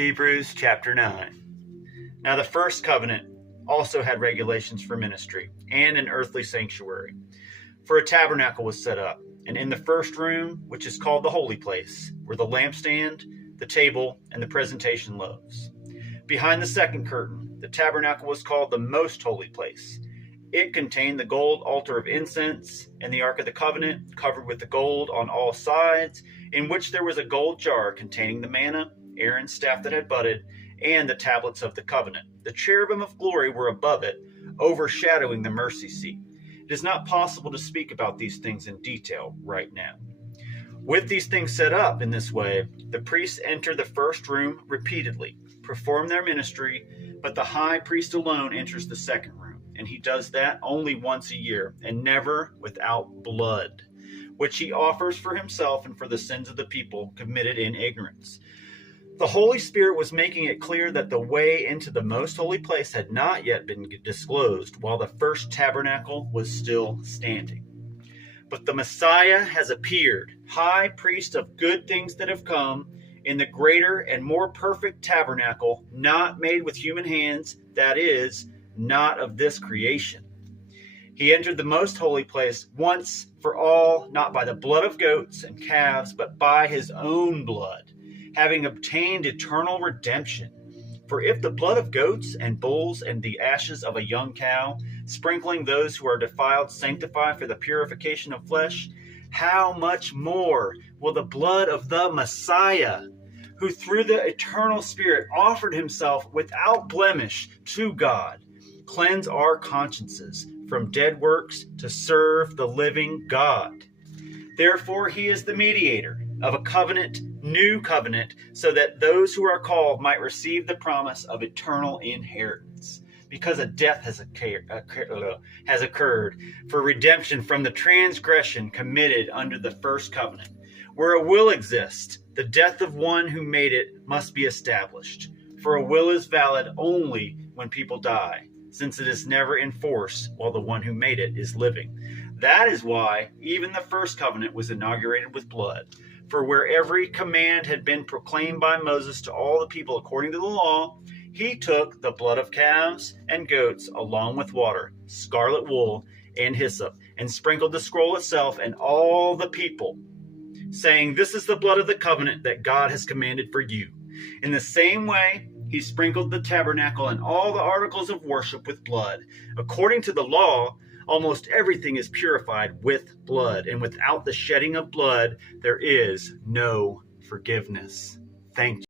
Hebrews chapter 9. Now the first covenant also had regulations for ministry and an earthly sanctuary. For a tabernacle was set up, and in the first room, which is called the holy place, were the lampstand, the table, and the presentation loaves. Behind the second curtain, the tabernacle was called the most holy place. It contained the gold altar of incense and the Ark of the Covenant, covered with the gold on all sides, in which there was a gold jar containing the manna, Aaron's staff that had budded, and the tablets of the covenant. The cherubim of glory were above it, overshadowing the mercy seat. It is not possible to speak about these things in detail right now. With these things set up in this way, the priests enter the first room repeatedly, perform their ministry, but the high priest alone enters the second room, and he does that only once a year, and never without blood, which he offers for himself and for the sins of the people committed in ignorance. The Holy Spirit was making it clear that the way into the most holy place had not yet been disclosed while the first tabernacle was still standing. But the Messiah has appeared, high priest of good things that have come, in the greater and more perfect tabernacle, not made with human hands, that is, not of this creation. He entered the most holy place once for all, not by the blood of goats and calves, but by his own blood, having obtained eternal redemption. For if the blood of goats and bulls and the ashes of a young cow, sprinkling those who are defiled, sanctify for the purification of flesh, how much more will the blood of the Messiah, who through the eternal Spirit offered himself without blemish to God, cleanse our consciences from dead works to serve the living God? Therefore he is the mediator of a covenant, new covenant, so that those who are called might receive the promise of eternal inheritance, because a death has occurred for redemption from the transgression committed under the first covenant. Where a will exists, the death of one who made it must be established. For a will is valid only when people die, since it is never in force while the one who made it is living. That is why even the first covenant was inaugurated with blood. For where every command had been proclaimed by Moses to all the people according to the law, he took the blood of calves and goats along with water, scarlet wool, and hyssop, and sprinkled the scroll itself and all the people, saying, "This is the blood of the covenant that God has commanded for you." In the same way, he sprinkled the tabernacle and all the articles of worship with blood. According to the law, almost everything is purified with blood, and without the shedding of blood, there is no forgiveness. Thank you.